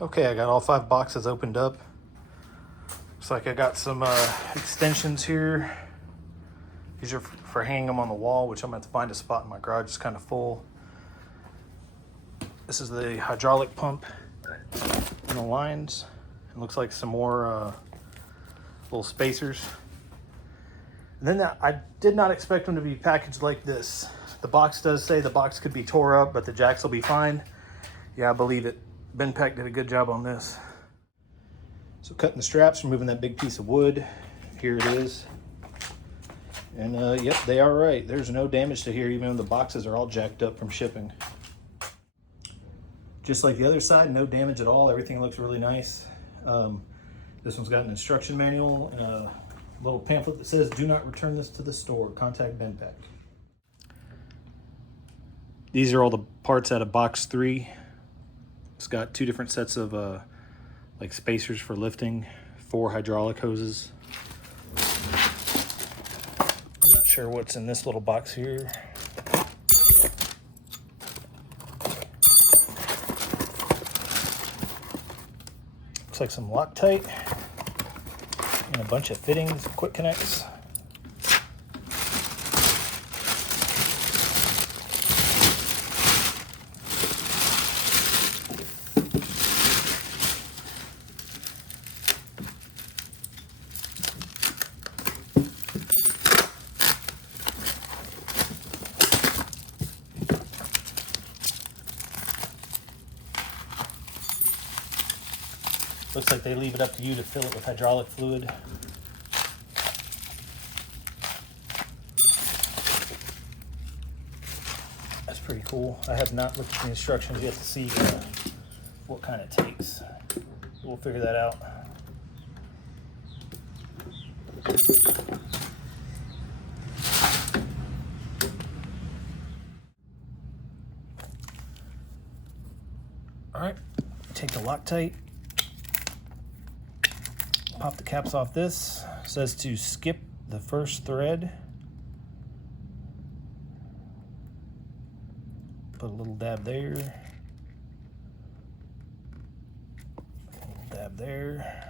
Okay, I got all 5 boxes opened up. Looks like I got some extensions here. These are for hanging them on the wall, which I'm going to have to find a spot in my garage. It's kind of full. This is the hydraulic pump and the lines. It looks like some more little spacers. And then I did not expect them to be packaged like this. The box does say the box could be tore up, but the jacks will be fine. Yeah, I believe it. Benpack did a good job on this. So cutting the straps, removing that big piece of wood. Here it is. And yep, they are right. There's no damage to here, even though the boxes are all jacked up from shipping. Just like the other side, no damage at all. Everything looks really nice. This one's got an instruction manual and a little pamphlet that says, "Do not return this to the store. Contact Benpack." These are all the parts out of box 3. It's got 2 different sets of like spacers for lifting, 4 hydraulic hoses. I'm not sure what's in this little box here. Looks like some Loctite and a bunch of fittings, quick connects. Looks like they leave it up to you to fill it with hydraulic fluid. That's pretty cool. I have not looked at the instructions yet to see what kind it takes. We'll figure that out. All right, take the Loctite. Pop the caps off this. It says to skip the first thread. Put a little dab there. A little dab there.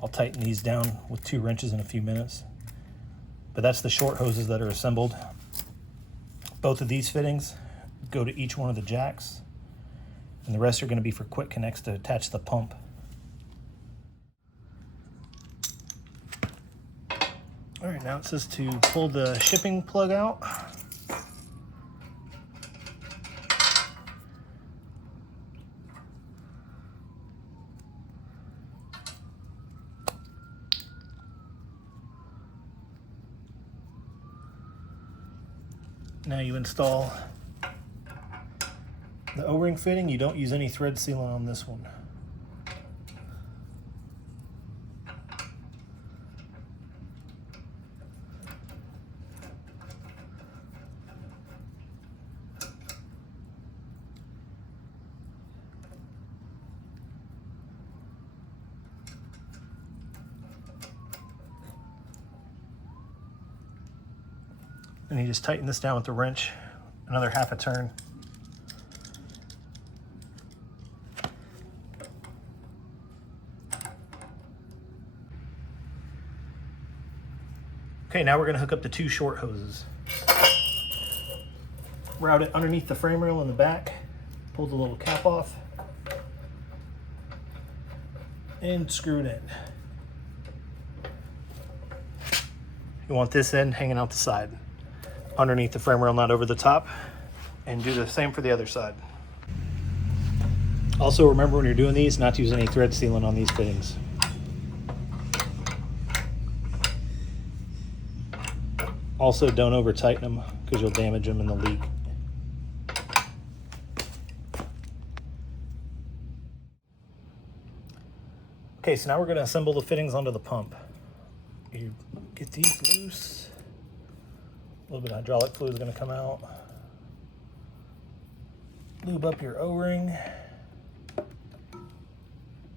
I'll tighten these down with 2 wrenches in a few minutes. But that's the short hoses that are assembled. Both of these fittings go to each one of the jacks, and the rest are going to be for quick connects to attach the pump. All right, now it says to pull the shipping plug out. Now you install the O-ring fitting. You don't use any thread sealant on this one. And you just tighten this down with the wrench, another half a turn. Okay, now we're going to hook up the 2 short hoses. Route it underneath the frame rail in the back, pull the little cap off, and screw it in. You want this end hanging out the side, underneath the frame rail, not over the top, and do the same for the other side. Also remember when you're doing these not to use any thread sealant on these fittings. Also don't over tighten them because you'll damage them in the leak. Okay, so now we're going to assemble the fittings onto the pump. You get these loose. little bit of hydraulic fluid is going to come out. Lube up your O-ring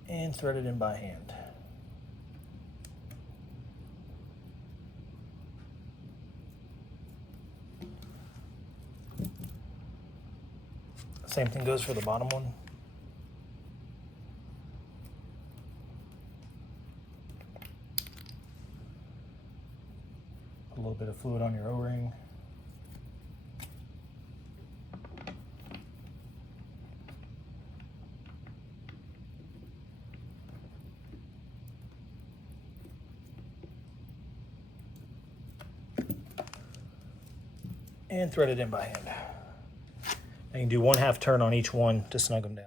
and thread it in by hand. Same thing goes for the bottom one. Put a little bit of fluid on your O-ring. And thread it in by hand. I can do 1/2 turn on each one to snug them down.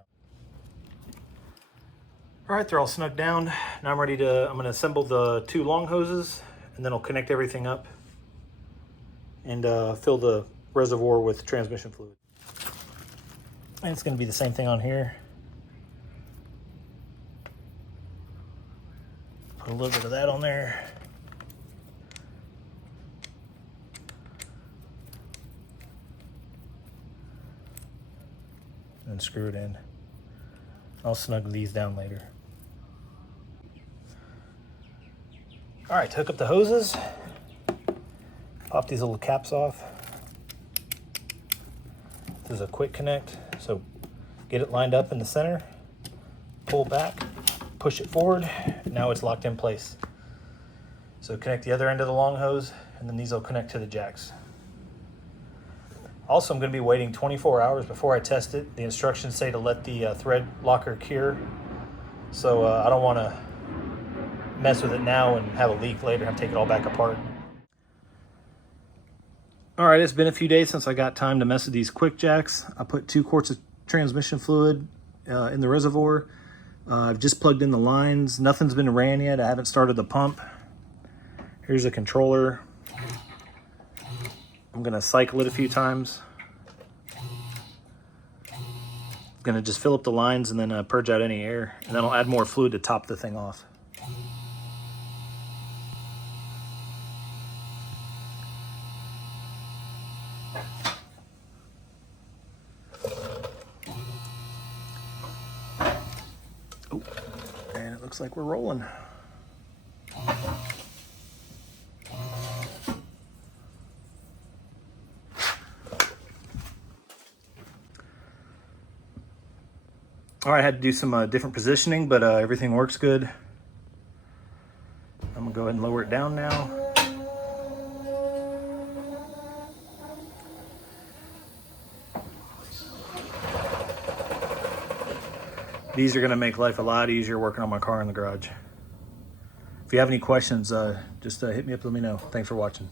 All right, they're all snugged down. Now I'm going to assemble the 2 long hoses, and then I'll connect everything up and fill the reservoir with transmission fluid. And it's going to be the same thing on here. Put a little bit of that on there. And screw it in. I'll snug these down later. All right, to hook up the hoses, pop these little caps off. This is a quick connect, so get it lined up in the center, pull back, push it forward, now it's locked in place. So connect the other end of the long hose, and then these will connect to the jacks. Also, I'm going to be waiting 24 hours before I test it. The instructions say to let the thread locker cure. So I don't want to mess with it now and have a leak later and take it all back apart. All right, it's been a few days since I got time to mess with these Quickjacks. I put 2 quarts of transmission fluid in the reservoir. I've just plugged in the lines. Nothing's been ran yet. I haven't started the pump. Here's a controller. I'm gonna cycle it a few times. I'm gonna just fill up the lines and then purge out any air, and then I'll add more fluid to top the thing off. Oh, and it looks like we're rolling. All right, I had to do some different positioning, but everything works good. I'm gonna go ahead and lower it down now. These are gonna make life a lot easier working on my car in the garage. If you have any questions, just hit me up, let me know. Thanks for watching.